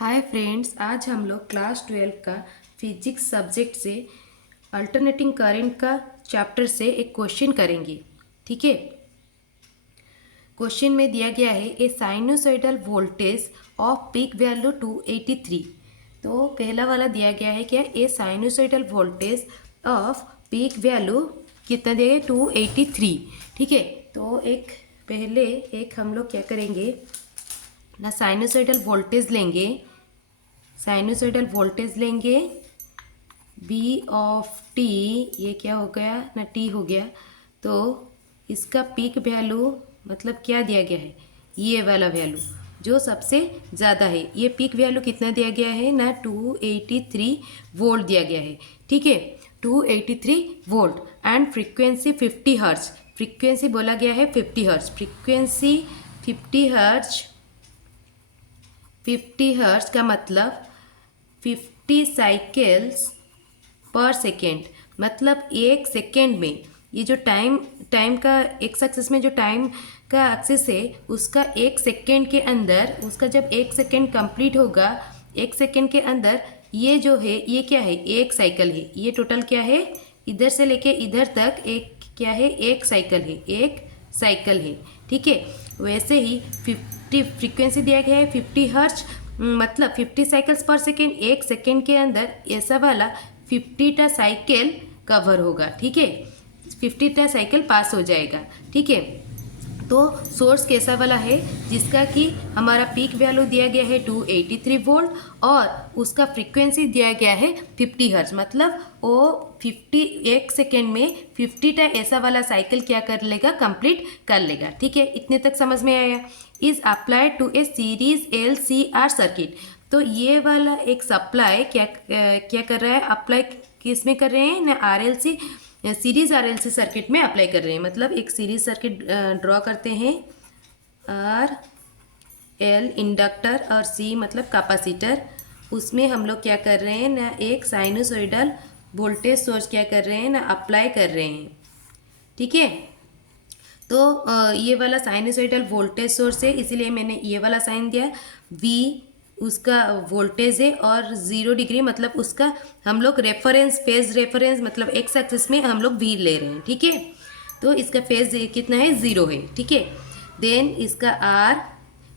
Hi friends, आज हम लोग क्लास 12 का फिजिक्स सब्जेक्ट से अल्टरनेटिंग करंट का चैप्टर से एक क्वेश्चन करेंगे। ठीक है। क्वेश्चन में दिया गया है a sinusoidal voltage of peak value 283। तो पहला वाला दिया गया है क्या, a sinusoidal voltage of peak value कितना दिया गया 283। ठीक है। तो एक हम लोग क्या करेंगे ना, साइनोसॉइडल वोल्टेज लेंगे बी ऑफ टी। ये क्या हो गया ना, टी हो गया। तो इसका पीक वैल्यू मतलब क्या दिया गया है, ये वाला वैल्यू जो सबसे ज़्यादा है। ये पीक वैल्यू कितना दिया गया है ना, 283 वोल्ट दिया गया है। ठीक है, 283 volt and frequency 50 hertz. Frequency बोला गया है 50 हर्ट्ज। फ्रीक्वेंसी 50 हर्ट्ज का मतलब 50 साइकिल्स पर सेकेंड। मतलब एक सेकेंड में ये जो टाइम का एक्स एक्सिस में जो टाइम का एक्सिस है, उसका एक सेकेंड के अंदर, उसका जब एक सेकेंड कंप्लीट होगा, एक सेकेंड के अंदर ये जो है, ये क्या है, एक साइकिल है। ये टोटल क्या है, इधर से लेके इधर तक एक क्या है, एक साइकिल है। ठीक है। वैसे ही 50 फ्रीक्वेंसी दिया गया है 50 हर्ट्ज, मतलब 50 साइकिल्स पर सेकेंड। एक सेकेंड के अंदर ऐसा वाला 50टा साइकिल कवर होगा। ठीक है, 50टा साइकिल पास हो जाएगा। ठीक है। तो सोर्स कैसा वाला है, जिसका कि हमारा पीक वैल्यू दिया गया है 283 वोल्ट और उसका फ्रीक्वेंसी दिया गया है 50 हर्ट्ज। मतलब वो एक सेकेंड में 50टा ऐसा वाला साइकिल क्या कर लेगा, कंप्लीट कर लेगा। ठीक है, इतने तक समझ में आया। Is applied to a series LCR circuit. तो ये वाला एक सप्लाई क्या कर रहा है, अप्लाई किस में कर रहे हैं ना, RLC सीरीज RLC सर्किट में अप्लाई कर रहे हैं। मतलब एक सीरीज सर्किट ड्रॉ करते हैं, RL इंडक्टर और C मतलब कैपेसिटर। उसमें हम लोग क्या कर रहे हैं ना, एक साइनोसॉइडल वोल्टेज सोर्स क्या कर रहे हैं ना, अप्लाई कर रहे हैं। ठीक है। तो ये वाला साइनोसॉइडल वोल्टेज सोर्स है, इसीलिए मैंने ये वाला साइन दिया। V उसका वोल्टेज है और 0 डिग्री मतलब उसका हम लोग फेज रेफरेंस मतलब एक्स एक्सिस में हम लोग V ले रहे हैं। ठीक है। तो इसका फेज कितना है, 0 है। ठीक है। देन इसका R,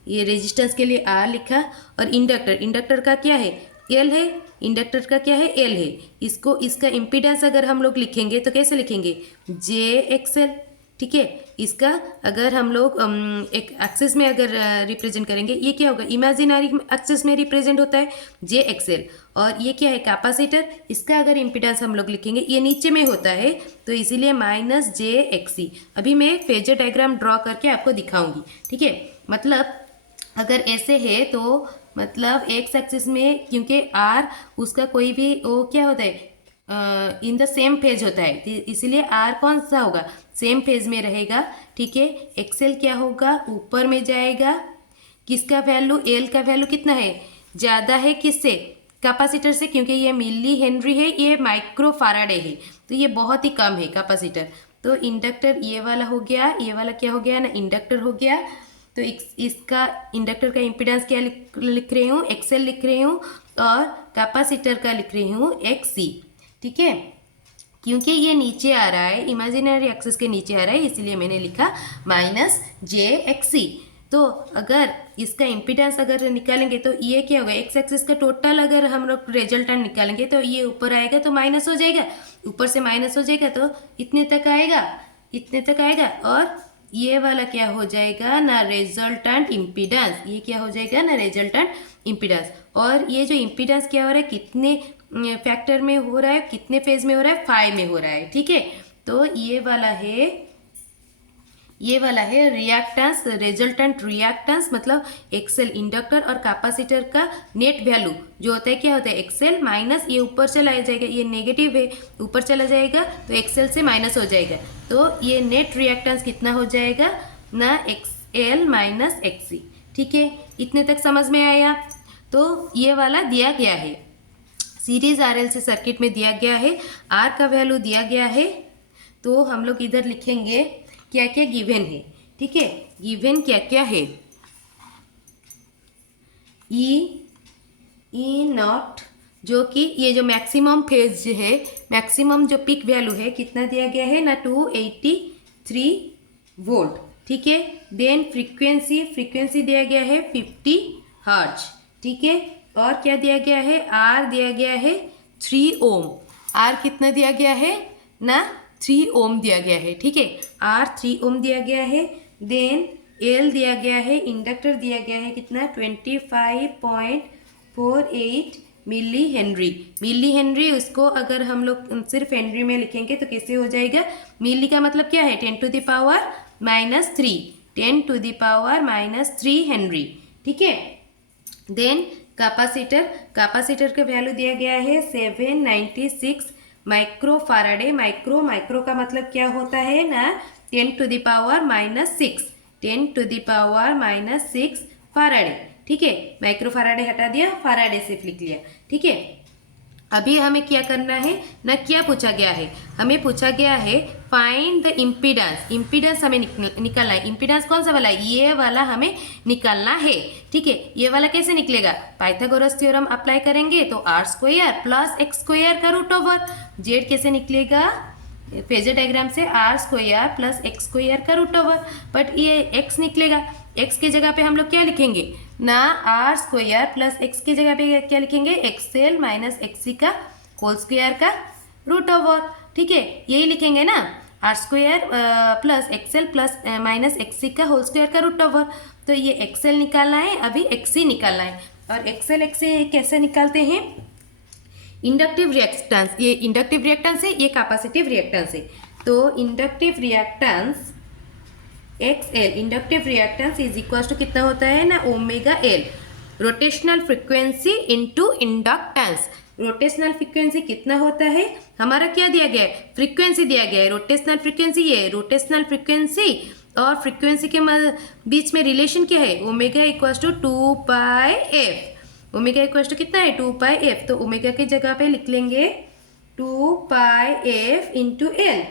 ये रेजिस्टेंस के लिए R लिखा। और इंडक्टर का क्या है, L है। इंडक्टर का क्या है, L है। इसका इम्पीडेंस अगर हम लोग लिखेंगे तो कैसे लिखेंगे, JXL। ठीक है। इसका अगर हम लोग एक एक्सिस में अगर रिप्रेजेंट करेंगे, ये क्या होगा, इमेजिनरी एक्सिस में रिप्रेजेंट होता है JXL। और ये क्या है, कैपेसिटर। इसका अगर इम्पीडेंस हम लोग लिखेंगे, ये नीचे में होता है, तो इसीलिए -JXC। अभी मैं फेजर डायग्राम ड्रॉ करके आपको दिखाऊंगी। ठीक है। मतलब अगर ऐसे है तो मतलब एक्स एक्सिस में, क्योंकि R उसका कोई भी वो क्या होता है, इन द सेम फेज होता है, तो इसीलिए R कौन सा होगा, सेम फेज में रहेगा। ठीक है। एक्सेल क्या होगा, ऊपर में जाएगा। किसका वैल्यू, L का वैल्यू कितना है, ज़्यादा है किससे, कैपेसिटर से, क्योंकि ये मिली हेनरी है, ये माइक्रो फैराडे है, तो ये बहुत ही कम है कैपेसिटर। तो इंडक्टर ये वाला हो गया, ये वाला क्या हो गया ना, इंडक्टर हो गया। तो इसका इंडक्टर का इम्पीडेंस क्या लिख रही हूँ, XL लिख रही हूँ, और कैपेसिटर का लिख रही हूँ XC। ठीक है। क्योंकि ये नीचे आ रहा है, इमेजिनरी एक्सिस के नीचे आ रहा है, इसलिए मैंने लिखा -JXC। तो अगर इसका इम्पीडेंस अगर निकालेंगे तो ये क्या होगा, एक्स एक्सिस का टोटल अगर हम लोग रिजल्टेंट निकालेंगे तो ये ऊपर आएगा तो माइनस हो जाएगा, ऊपर से माइनस हो जाएगा तो इतने तक आएगा। और ये वाला क्या हो जाएगा ना, रिजल्टेंट इम्पीडेंस। ये क्या हो जाएगा ना, रिजल्टेंट इम्पीडेंस। और ये जो इम्पीडेंस क्या हो रहा है, कितने फैक्टर में हो रहा है, कितने फेज में हो रहा है, 5 में हो रहा है। ठीक है। तो ये वाला है रिएक्टेंस, रिजल्टेंट रिएक्टेंस। मतलब एक्सेल इंडक्टर और कैपेसिटर का नेट वैल्यू जो होता है, क्या होता है, एक्सेल माइनस, ये ऊपर चला जाएगा, ये नेगेटिव है, ऊपर चला जाएगा तो एक्सेल से माइनस हो जाएगा। तो ये नेट रिएक्टेंस कितना हो जाएगा ना, XL माइनस XC। ठीक है, इतने तक समझ में आया। तो ये वाला दिया गया है, सीरीज RLC सर्किट में दिया गया है, R का वैल्यू दिया गया है। तो हम लोग इधर लिखेंगे क्या क्या गिवन है। ठीक है, गिवन क्या क्या है, E ई नॉट, जो कि ये जो मैक्सिमम फेज है, मैक्सिमम जो पिक वैल्यू है कितना दिया गया है ना 283 वोल्ट, ठीक है। देन फ्रीक्वेंसी दिया गया है 50 हर्ट्ज, ठीक है। और क्या दिया गया है, आर दिया गया है 3 ओम, आर कितना दिया गया है ना 3 ओम दिया गया है, ठीक है। आर 3 ओम दिया गया है। देन एल दिया गया है, इंडक्टर दिया गया है कितना 25.48 मिली हेनरी। उसको अगर हम लोग सिर्फ हेनरी में लिखेंगे तो कैसे हो जाएगा, मिली का मतलब क्या है 10 to the power -3, 10 to the power -3 henry, ठीक है। देन कैपेसिटर का वैल्यू दिया गया है 796 माइक्रो फाराडे। माइक्रो का मतलब क्या होता है ना 10 to the power -6, 10 to the power -6 faraday, ठीक है। माइक्रो फाराडे हटा दिया, फाराडे सिर्फ लिख लिया, ठीक है। अभी हमें क्या करना है ना, क्या पूछा गया है, हमें पूछा गया है फाइंड द इम्पीडेंस हमें निकालना है। इम्पीडेंस कौन सा वाला है, ये वाला हमें निकालना है, ठीक है। ये वाला कैसे निकलेगा, पाइथागोरस थ्योरम अप्लाई करेंगे तो r² प्लस x² का रूट ओवर, जेड कैसे निकलेगा फेजर डायग्राम से r² प्लस x² का रूट ओवर, बट ये x निकलेगा, x की जगह पे हम लोग क्या लिखेंगे ना r² प्लस x की जगह पे क्या लिखेंगे xl माइनस xc का होल स्क्वायर का रूट ओवर, ठीक है। यही लिखेंगे ना r² plus xl plus minus xc का होल स्क्वायर का रूट ओवर। तो ये xl निकालना है, अभी xc निकालना है। और xl xc कैसे निकालते हैं, इंडक्टिव रिएक्टेंस, ये इंडक्टिव रिएक्टेंस है, ये कैपेसिटिव रिएक्टेंस है। तो inductive reactance XL, inductive reactance is equal to कितना होता है ना omega L, rotational frequency into inductance. Rotational frequency कितना होता है, हमारा क्या दिया गया है, फ्रीक्वेंसी दिया गया है, रोटेशनल फ्रीक्वेंसी, ये रोटेशनल फ्रीक्वेंसी और फ्रीक्वेंसी के बीच में रिलेशन क्या है, omega equal to 2πf। Omega equal to कितना है 2πf, तो ओमेगा की जगह पे लिख लेंगे 2πf इंटू एल।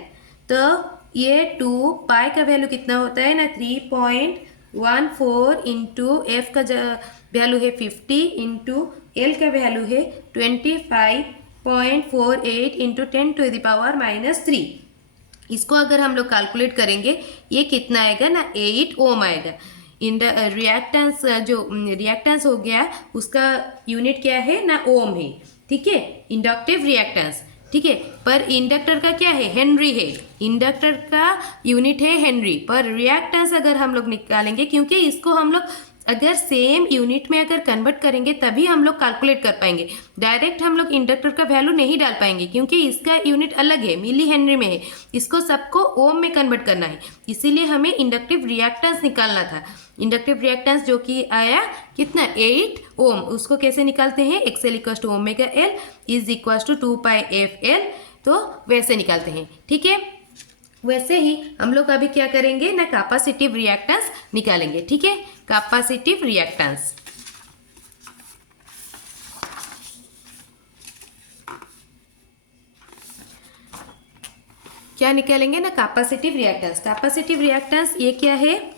तो ये 2π का वैल्यू कितना होता है ना 3.14 इंटू एफ का वैल्यू है 50 इंटू एल का वैल्यू है 25.48 इंटू 10 टू द पावर -3। इसको अगर हम लोग कैलकुलेट करेंगे ये कितना आएगा ना 8 ओम आएगा। रिएक्टेंस जो रिएक्टेंस हो गया उसका यूनिट क्या है ना ओम है, ठीक है, इंडक्टिव रिएक्टेंस, ठीक है। पर इंडक्टर का क्या है हेनरी है, इंडक्टर का यूनिट है हेनरी। पर रिएक्टेंस अगर हम लोग निकालेंगे, क्योंकि इसको हम लोग अगर सेम यूनिट में अगर कन्वर्ट करेंगे तभी हम लोग कैलकुलेट कर पाएंगे, डायरेक्ट हम लोग इंडक्टर का वैल्यू नहीं डाल पाएंगे क्योंकि इसका यूनिट अलग है, मिली हेनरी में है, इसको सबको ओम में कन्वर्ट करना है, इसीलिए हमें इंडक्टिव रिएक्टेंस निकालना था। इंडक्टिव रिएक्टेंस जो कि आया कितना 8 ओम, उसको कैसे निकालते हैं, XL equal to omega L is equal to 2πfl, तो वैसे निकालते हैं, ठीक है। वैसे ही हम लोग अभी क्या करेंगे ना कैपेसिटिव रिएक्टेंस निकालेंगे, ठीक है। कैपेसिटिव रिएक्टेंस क्या निकालेंगे ना कैपेसिटिव रिएक्टेंस। कैपेसिटिव रिएक्टेंस ये क्या है,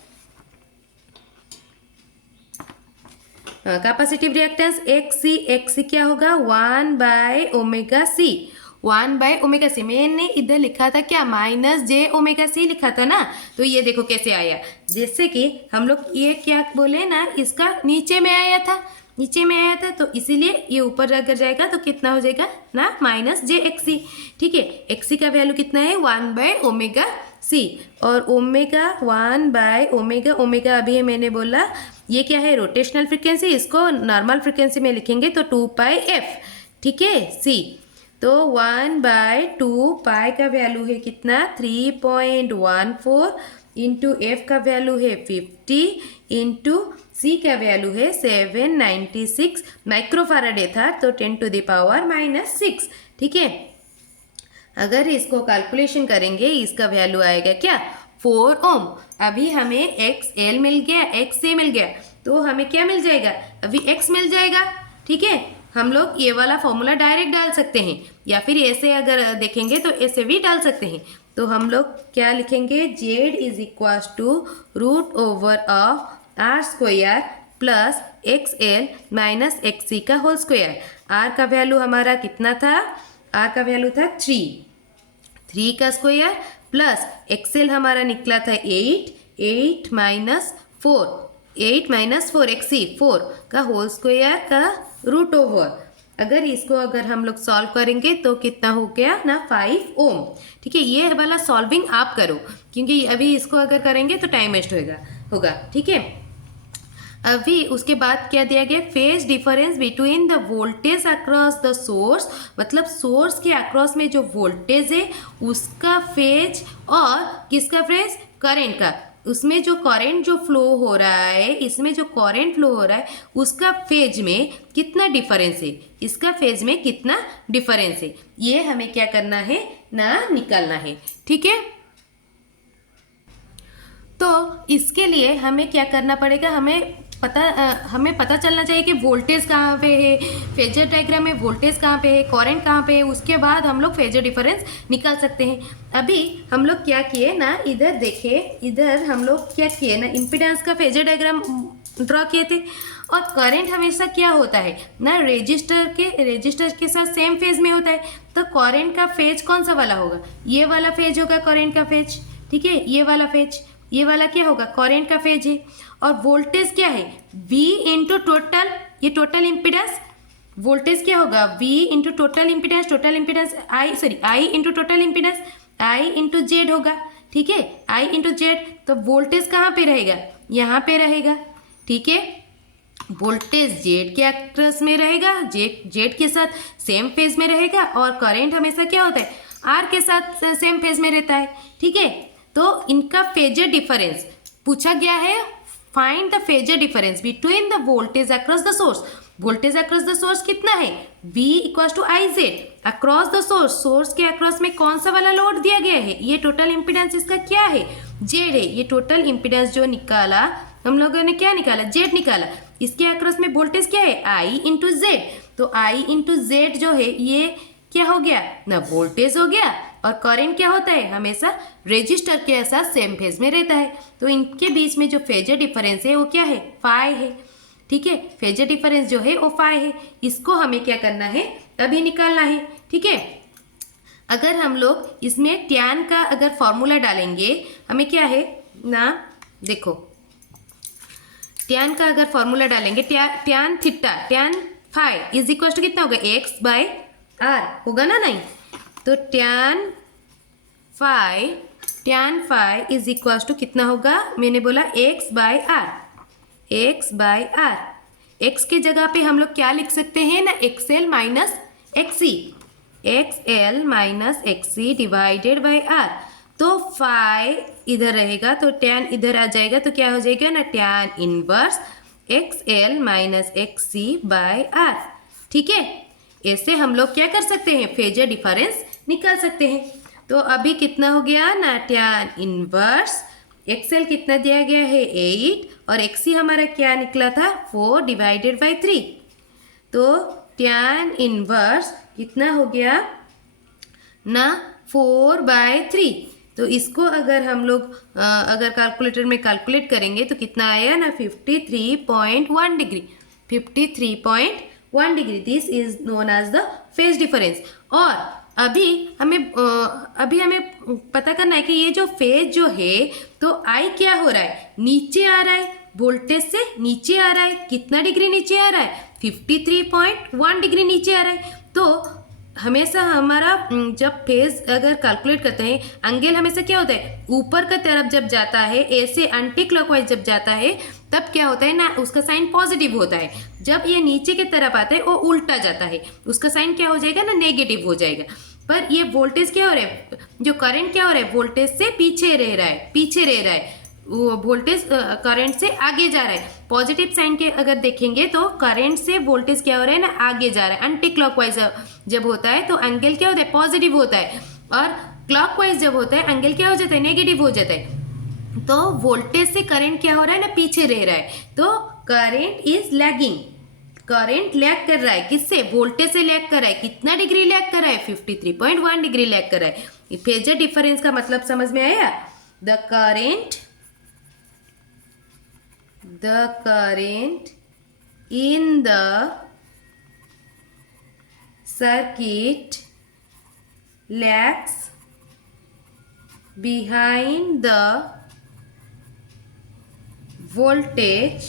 कैपेसिटिव रिएक्टेंस XC क्या होगा 1/ωc, 1/ωc। मैंने इधर लिखा था क्या -jωc लिखा था ना, तो ये देखो कैसे आया, जैसे कि हम लोग ये क्या बोले ना इसका नीचे में आया था, नीचे में आया था, तो इसीलिए ये ऊपर अगर जाएगा तो कितना हो जाएगा ना -jXc, ठीक है। XC का वैल्यू कितना है 1/ωc और ओमेगा 1/ओमेगा अभी मैंने बोला ये क्या है रोटेशनल फ्रीक्वेंसी, इसको नॉर्मल फ्रीक्वेंसी में लिखेंगे तो 2πf, ठीक है c। तो 1/2π का वैल्यू है कितना 3.14 इंटू एफ का वैल्यू है 50 इंटू सी का वैल्यू है 796 माइक्रोफाराडे था, तो 10 टू द पावर -6, ठीक है। अगर इसको कैलकुलेशन करेंगे इसका वैल्यू आएगा क्या 4 ओम। अभी हमें XL मिल गया, XC मिल गया, तो हमें क्या मिल जाएगा अभी X मिल जाएगा, ठीक है। हम लोग ये वाला फॉर्मूला डायरेक्ट डाल सकते हैं या फिर ऐसे अगर देखेंगे तो ऐसे भी डाल सकते हैं। तो हम लोग क्या लिखेंगे Z is equal to root over of R² plus X L minus X C का होल स्क्वायर। आर का वैल्यू हमारा कितना था, आर का वैल्यू था 3 का स्क्वायर प्लस एक्स एल हमारा निकला था 8 माइनस 4 एक्स सी 4 का होल स्क्वायर का रूट ओवर। अगर इसको अगर हम लोग सॉल्व करेंगे तो कितना हो गया ना 5 ओम। ठीक है, ये वाला सॉल्विंग आप करो क्योंकि अभी इसको अगर करेंगे तो टाइम वेस्ट होगा। ठीक है, अभी उसके बाद क्या दिया गया, phase difference between the voltage across the source, मतलब सोर्स के अक्रॉस में जो वोल्टेज है उसका फेज और किसका फेज, करंट का, उसमें जो करंट जो फ्लो हो रहा है, इसमें जो करंट फ्लो हो रहा है उसका फेज में कितना डिफरेंस है, इसका फेज में कितना डिफरेंस है, ये हमें क्या करना है ना निकालना है। ठीक है, तो इसके लिए हमें क्या करना पड़ेगा, हमें पता चलना चाहिए कि वोल्टेज कहाँ पे है, फेजर डायग्राम में वोल्टेज कहाँ पे है, करंट कहाँ पे है, उसके बाद हम लोग फेजर डिफरेंस निकाल सकते हैं। अभी हम लोग क्या किए ना, इधर देखिए, इधर हम लोग क्या किए ना, इम्पीडेंस का फेजर डायग्राम ड्रॉ किए थे। और करंट हमेशा क्या होता है ना, रेजिस्टर के साथ सेम फेज में होता है, तो करंट का फेज कौन सा वाला होगा, ये वाला फेज होगा करंट का फेज। ठीक है, ये वाला फेज, ये वाला क्या होगा, करंट का फेज है। और वोल्टेज क्या है, V इंटू टोटल, ये टोटल इम्पीडेंस, वोल्टेज क्या होगा V into total impedance I into total impedance I into Z होगा। ठीक है, I इंटू जेड, तो वोल्टेज कहाँ पे रहेगा, यहाँ पे रहेगा। ठीक है, वोल्टेज जेड के अक्रॉस में रहेगा, जेड के साथ सेम फेज में रहेगा, और करंट हमेशा क्या होता है, आर के साथ सेम फेज में रहता है। ठीक है, तो इनका फेजर डिफरेंस पूछा गया है, find the phasor difference between the voltage across the source. Voltage across the source कितना है, V equal to I Z across the source, source के अक्रॉस में कौन सा वाला लोड दिया गया है, ये टोटल इम्पीडेंस इसका क्या है, जेड है। ये टोटल इम्पीडेंस जो निकाला हम लोगों ने, क्या निकाला, जेड निकाला। इसके अक्रॉस में वोल्टेज क्या है, I इंटू जेड, तो I इंटू जेड जो है ये क्या हो गया ना, वोल्टेज हो गया। और करंट क्या होता है, हमेशा रेजिस्टर के साथ सेम फेज में रहता है, तो इनके बीच में जो फेजर डिफरेंस है वो क्या है, फाई है। ठीक है, फेजर डिफरेंस जो है वो फाई है, इसको हमें क्या करना है, अभी निकालना है। ठीक है, अगर हम लोग इसमें ट्यान का अगर फॉर्मूला डालेंगे, हमें क्या है ना, देखो ट्यान का अगर फॉर्मूला डालेंगे, tan theta, tan phi is equal to कितना होगा, एक्स बाय आर होगा ना, नहीं तो tan phi is equal to कितना होगा, मैंने बोला एक्स बाय आर, एक्स के जगह पे हम लोग क्या लिख सकते हैं ना, X L minus X C divided by R. तो फाई इधर रहेगा तो टैन इधर आ जाएगा, तो क्या हो जाएगा ना, tan inverse X L minus X C by R. ठीक है, ऐसे हम लोग क्या कर सकते हैं, फेजर डिफरेंस निकाल सकते हैं। तो अभी कितना हो गया ना, टैन इनवर्स एक्सएल कितना दिया गया है 8 और एक्सी हमारा क्या निकला था 4 डिवाइडेड बाई 3। तो टैन इनवर्स कितना हो गया ना 4/3। तो इसको अगर हम लोग अगर कैलकुलेटर में कैलकुलेट करेंगे तो कितना आया ना 53.1 degree, 53.1 degree. This is known as the phase difference. और अभी हमें पता करना है कि ये जो फेज जो है तो आई क्या हो रहा है, नीचे आ रहा है, वोल्टेज से नीचे आ रहा है। कितना डिग्री नीचे आ रहा है 53.1 डिग्री नीचे आ रहा है। तो हमेशा हमारा जब फेज अगर कैलकुलेट करते हैं, एंगल हमेशा क्या होता है ऊपर का तरफ जब जाता है, ऐसे एंटी क्लॉकवाइज जब जाता है तब क्या होता है ना उसका साइन पॉजिटिव होता है। जब ये नीचे की तरफ आता है वो उल्टा जाता है, उसका साइन क्या हो जाएगा ना नेगेटिव हो जाएगा। पर ये वोल्टेज क्या हो रहा है, जो करंट क्या हो रहा है वोल्टेज से पीछे रह रहा है, वो वोल्टेज करंट से आगे जा रहा है। पॉजिटिव साइन के अगर देखेंगे तो करंट से वोल्टेज क्या हो रहा है ना आगे जा रहा है। एंटी क्लॉकवाइज जब होता है तो एंगल क्या होता है पॉजिटिव होता है, और क्लॉकवाइज जब होता है एंगल क्या हो जाता है नेगेटिव हो जाता है। तो वोल्टेज से करंट क्या हो रहा है ना पीछे रह रहा है, तो current is lagging, current lag कर रहा है किससे, वोल्टेज से लैग कर रहा है। कितना डिग्री लैग कर रहा है 53.1 डिग्री लैग कर रहा है। फेजर डिफरेंस का मतलब समझ में आया। The the current in the circuit lags behind the voltage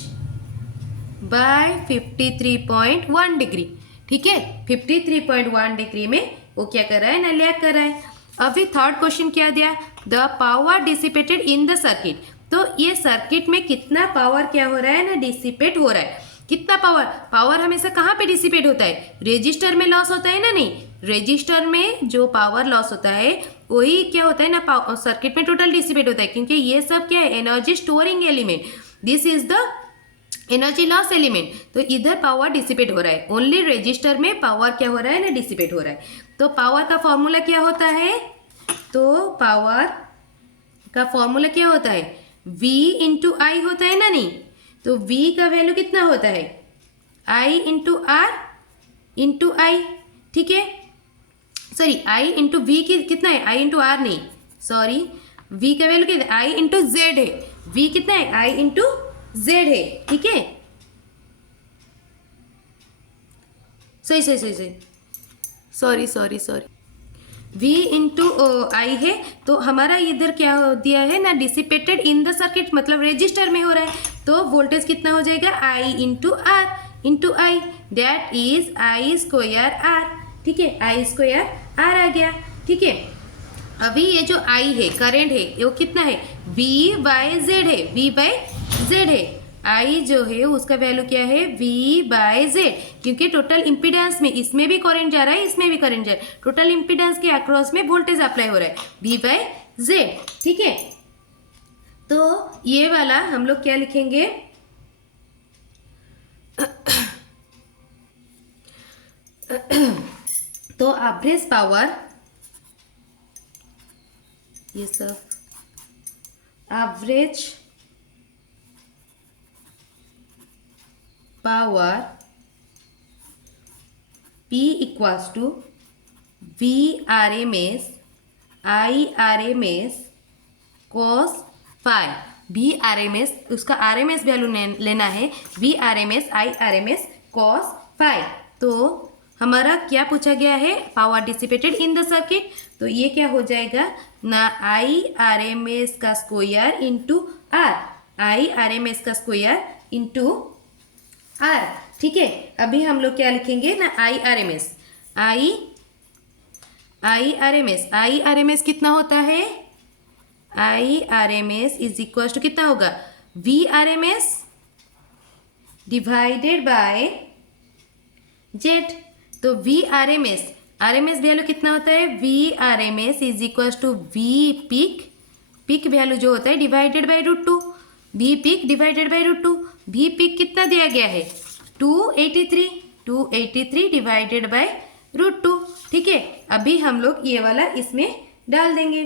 by 53.1 degree. ठीक है, 53.1 डिग्री में वो क्या कर रहा है ना, लैग कर रहा है। अभी थर्ड क्वेश्चन क्या दिया, the power dissipated in the circuit. तो ये सर्किट में कितना पावर क्या हो रहा है ना, डिसिपेट हो रहा है। कितना पावर, पावर हमेशा कहाँ पे डिसिपेट होता है, रेजिस्टर में लॉस होता है ना, नहीं, रेजिस्टर में जो पावर लॉस होता है वही क्या होता है ना, सर्किट में टोटल डिसिपेट होता है, क्योंकि ये सब क्या है, energy storing element, this is the energy loss element. तो इधर पावर डिसिपेट हो रहा है, ओनली रेजिस्टर में पावर क्या हो रहा है ना, डिसिपेट हो रहा है। तो पावर का फॉर्मूला क्या होता है, तो पावर का फॉर्मूला क्या होता है, V इंटू आई होता है ना, नहीं, तो V का वैल्यू कितना होता है, I इंटू आर इंटू आई। ठीक है, सॉरी I इंटू वी कितना है, I इंटू आर नहीं, सॉरी, V का वैल्यू कितना है, I इंटू जेड है, V कितना है, I इंटू जेड है। ठीक है, सही सही सही सही, sorry sorry sorry, V into I है। तो हमारा इधर क्या दिया है ना, डिसिपेटेड इन द सर्किट, मतलब रेजिस्टर में हो रहा है, तो वोल्टेज कितना हो जाएगा, I into R into I, that is I square R. ठीक है, आई स्क्वायर आर आ गया। ठीक है, अभी ये जो आई है, करंट है, वो कितना है, V बाय जेड है, V बाय जेड है। आई जो है उसका वैल्यू क्या है, V बाय जेड, क्योंकि टोटल इम्पीडेंस में इसमें भी करंट जा रहा है, इसमें भी करंट जा रहा है, टोटल इम्पीडेंस के अक्रॉस में वोल्टेज अप्लाई हो रहा है, V बाय जेड। ठीक है, तो ये वाला हम लोग क्या लिखेंगे, तो एवरेज पावर, ये सब average power P equals to V R M S I R M S cos phi. V R M S, उसका आर एम एस वैल्यू लेना है, V R M S I R M S cos phi. तो हमारा क्या पूछा गया है, power dissipated in the circuit, तो ये क्या हो जाएगा ना, आई आर एम एस का square into R, I R M S का स्क्वायर इंटू आर। ठीक है, अभी हम लोग क्या लिखेंगे ना, I R M S, I R M S, I R M S कितना होता है, I R M S is equal to कितना होगा, V R M S divided by Z. तो V R M S value कितना होता है, V R M S is equal to V peak, peak value जो होता है divided by √2, V peak divided by √2। V peak कितना दिया गया है, 283 डिवाइडेड बाय √2। ठीक है, अभी हम लोग ये वाला इसमें डाल देंगे,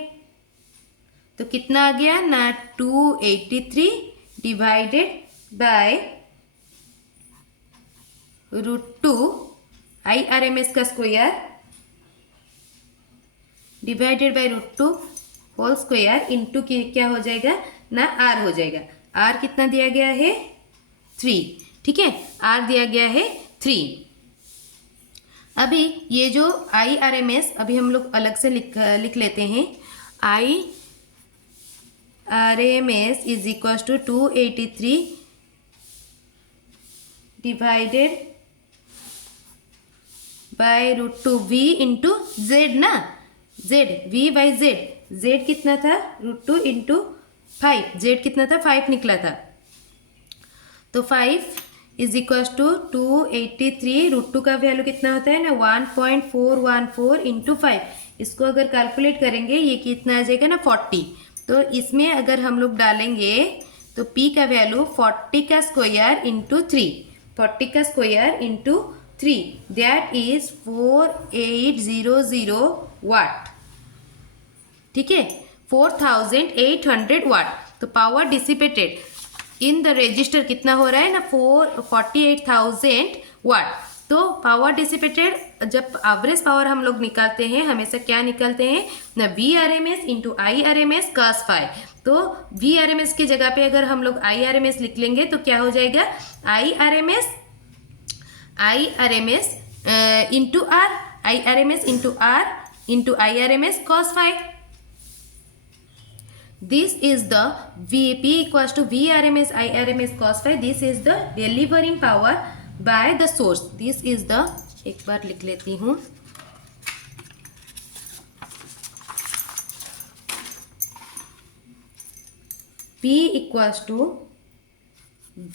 तो कितना आ गया ना, 283 divided by √2 I R M S का square divided by √2 whole square into क्या हो जाएगा ना, आर हो जाएगा। आर कितना दिया गया है, 3। ठीक है, आर दिया गया है 3। अभी ये जो आई आर एम एस अभी हम लोग अलग से लिख लेते हैं, I R M S is equal to 283 divided by √2 V into Z ना, Z, V by Z, Z कितना था, √2 इंटू 5, जेड कितना था, 5 निकला था, तो 5 इज इक्वल टू 283, √2 का वैल्यू कितना होता है ना, 1.414 इंटू 5, इसको अगर कैलकुलेट करेंगे ये कितना आ जाएगा ना, 40। तो इसमें अगर हम लोग डालेंगे तो P का वैल्यू 40 का स्क्वायर इंटू 3, 40 का स्क्वायर इंटू 3, दैट इज 4800 वाट। ठीक है, 4800 वाट। तो power dissipated in the register कितना हो रहा है ना, 48,000 वाट। तो पावर डिसिपेटेड, जब एवरेज पावर हम लोग निकालते हैं हमेशा क्या निकालते हैं ना, V R M S into I R M S cos phi. तो वी आर एम एस की जगह पे अगर हम लोग आई आर एम एस लिख लेंगे तो क्या हो जाएगा, I R M S into R, I R M S into R into I R M S cos phi. This is the VP equals to VRMS IRMS cos phi. This is the delivering power by the source. This is the, एक बार लिख लेती हूँ, P equals to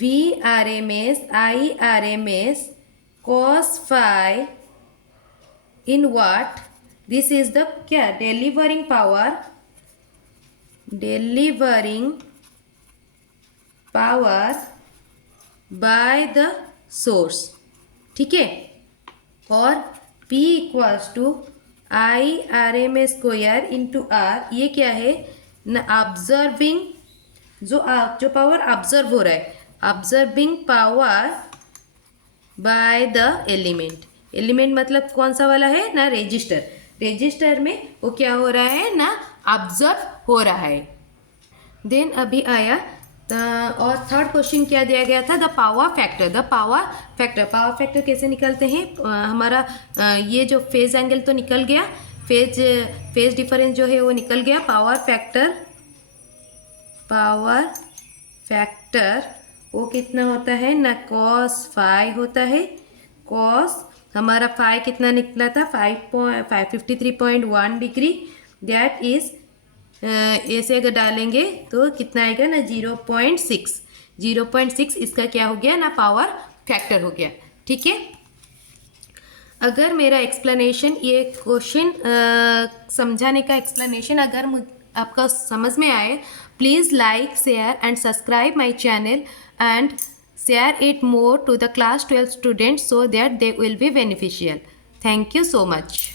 VRMS IRMS cos phi in what? This is the क्या, delivering power by the source. ठीक है, और P equals to I R M S square into R, ये क्या है न, ऑब्जर्विंग, जो पावर ऑब्जर्व हो रहा है, observing power by the element. Element मतलब कौन सा वाला है ना, रजिस्टर. रजिस्टर में वो क्या हो रहा है ना, ऑब्जर्व हो रहा है. देन अभी आया और थर्ड क्वेश्चन क्या दिया गया था, the power factor. Power factor कैसे निकलते हैं, हमारा ये जो फेज एंगल तो निकल गया, फेज डिफरेंस जो है वो निकल गया. पावर फैक्टर वो कितना होता है ना, cos phi होता है. cos हमारा phi कितना निकला था, 553.1 डिग्री. दैट इज ऐसे अगर डालेंगे तो कितना आएगा ना, 0.6. इसका क्या हो गया ना, पावर फैक्टर हो गया. ठीक है, अगर मेरा एक्सप्लेनेशन, ये क्वेश्चन समझाने का एक्सप्लेनेशन अगर आपका समझ में आए, please like, share and subscribe my channel and share it more to the class 12 students so that they will be beneficial. Thank you so much.